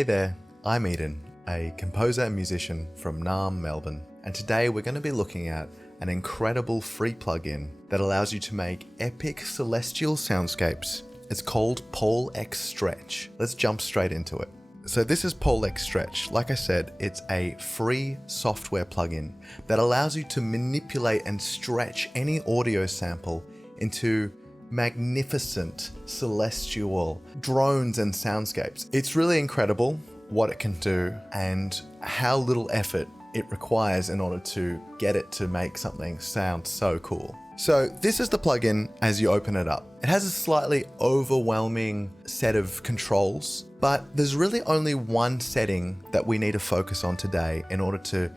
Hey there, I'm Eden, a composer and musician from Naarm, Melbourne, and today we're going to be looking at an incredible free plugin that allows you to make epic celestial soundscapes. It's called PaulXStretch. Let's jump straight into it. So this is PaulXStretch. Like I said, it's a free software plugin that allows you to manipulate and stretch any audio sample into magnificent celestial drones and soundscapes. It's really incredible what it can do and how little effort it requires in order to get it to make something sound so cool. So this is the plugin as you open it up. It has a slightly overwhelming set of controls, but there's really only one setting that we need to focus on today in order to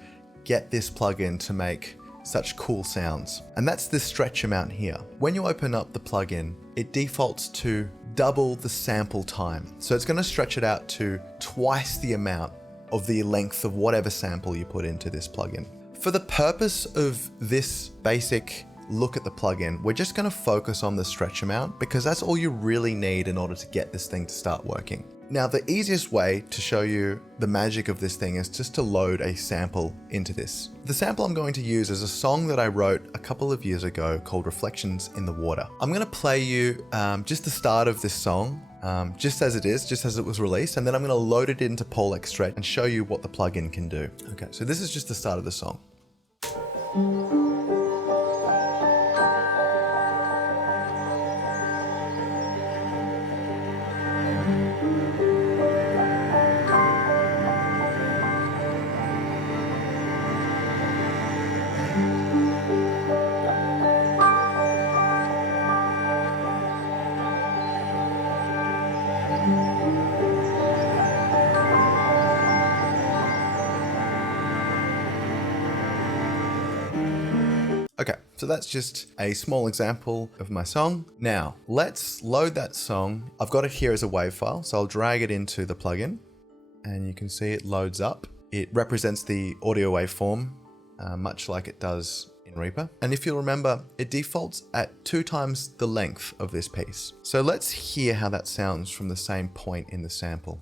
get this plugin to make such cool sounds. And that's the stretch amount here. When you open up the plugin, it defaults to double the sample time. So it's going to stretch it out to twice the amount of the length of whatever sample you put into this plugin. For the purpose of this basic look at the plugin, we're just going to focus on the stretch amount because that's all you really need in order to get this thing to start working. Now, the easiest way to show you the magic of this thing is just to load a sample into this. The sample I'm going to use is a song that I wrote a couple of years ago called Reflections in the Water. I'm going to play you just the start of this song, just as it is, just as it was released, and then I'm going to load it into PaulXStretch and show you what the plugin can do. Okay, so this is just the start of the song. Okay, so that's just a small example of my song. Now, let's load that song. I've got it here as a WAV file, so I'll drag it into the plugin and you can see it loads up. It represents the audio waveform, much like it does in Reaper. And if you'll remember, it defaults at 2 times the length of this piece. So let's hear how that sounds from the same point in the sample.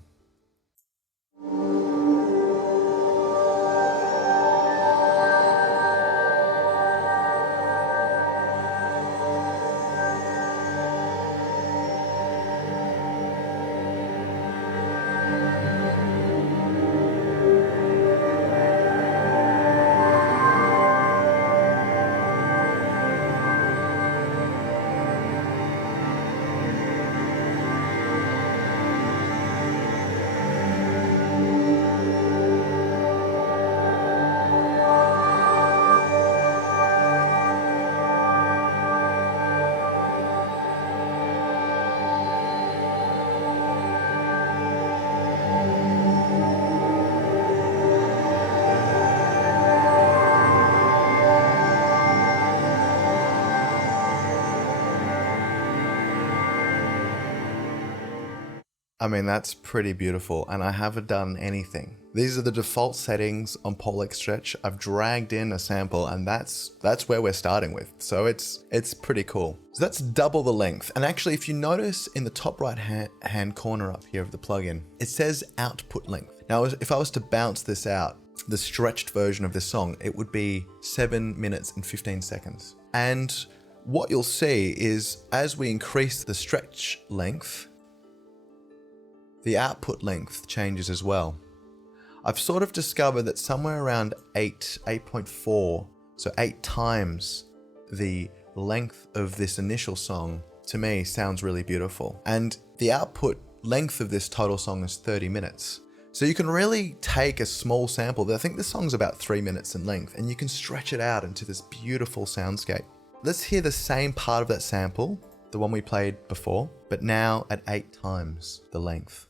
I mean, that's pretty beautiful, and I haven't done anything. These are the default settings on PaulXStretch. I've dragged in a sample, and that's where we're starting with. So it's pretty cool. So that's double the length. And actually, if you notice in the top right hand corner up here of the plugin, it says output length. Now, if I was to bounce this out, the stretched version of this song, it would be 7 minutes and 15 seconds. And what you'll see is as we increase the stretch length, the output length changes as well. I've sort of discovered that somewhere around 8.4, so 8 times the length of this initial song, to me, sounds really beautiful. And the output length of this total song is 30 minutes. So you can really take a small sample. I think this song's about 3 minutes in length, and you can stretch it out into this beautiful soundscape. Let's hear the same part of that sample, the one we played before, but now at 8 times the length.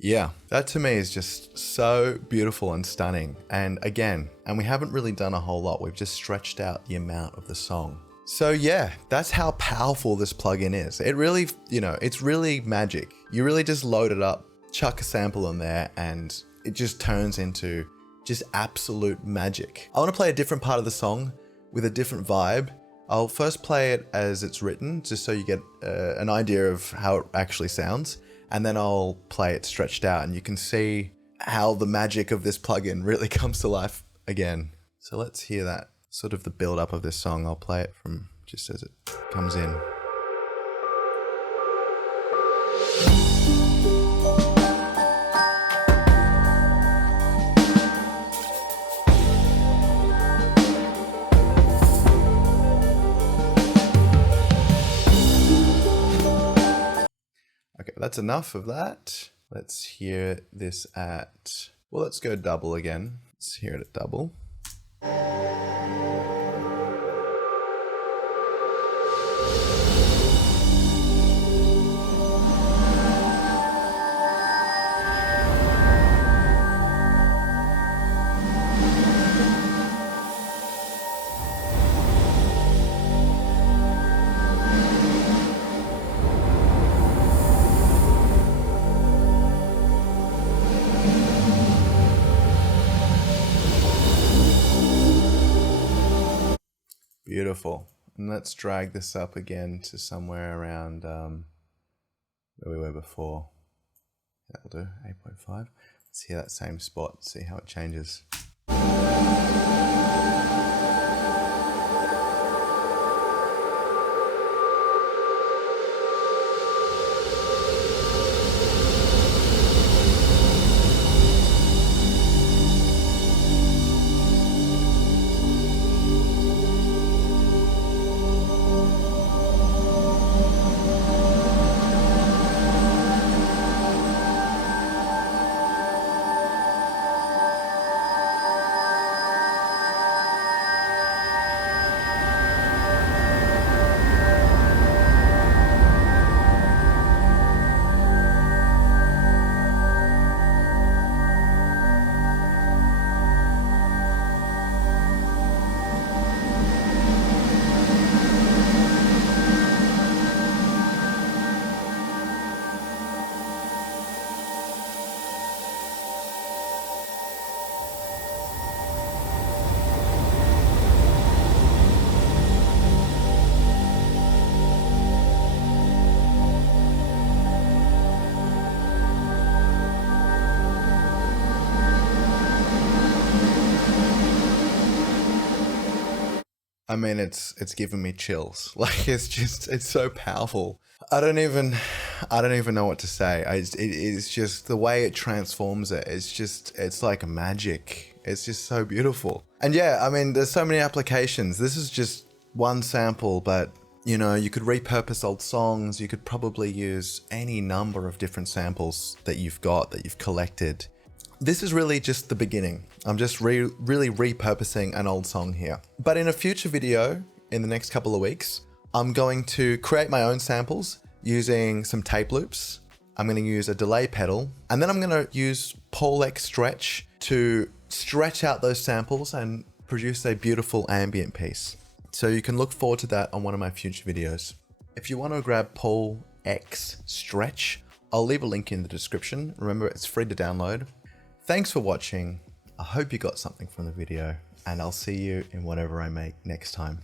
Yeah, that to me is just so beautiful and stunning. And again, we haven't really done a whole lot. We've just stretched out the amount of the song. So yeah, that's how powerful this plugin is. It really, it's really magic. You really just load it up, chuck a sample in there, and it just turns into just absolute magic. I want to play a different part of the song with a different vibe. I'll first play it as it's written, just so you get an idea of how it actually sounds. And then I'll play it stretched out, and you can see how the magic of this plugin really comes to life again. So let's hear that, sort of the build up of this song. I'll play it from just as it comes in. Okay, that's enough of that. Let's hear this at, well, let's go double again. Let's hear it at double. Beautiful. And let's drag this up again to somewhere around where we were before. That'll do, 8.5. Let's hear that same spot, see how it changes. I mean, it's giving me chills. Like, it's so powerful. I don't even know what to say. It's just the way it transforms it. It's like magic. It's just so beautiful. And yeah, I mean, there's so many applications. This is just one sample, but you could repurpose old songs. You could probably use any number of different samples that you've collected. This is really just the beginning. I'm just really repurposing an old song here. But in a future video, in the next couple of weeks, I'm going to create my own samples using some tape loops. I'm going to use a delay pedal, and then I'm going to use PaulXStretch to stretch out those samples and produce a beautiful ambient piece. So you can look forward to that on one of my future videos. If you want to grab PaulXStretch, I'll leave a link in the description. Remember, it's free to download. Thanks for watching. I hope you got something from the video, and I'll see you in whatever I make next time.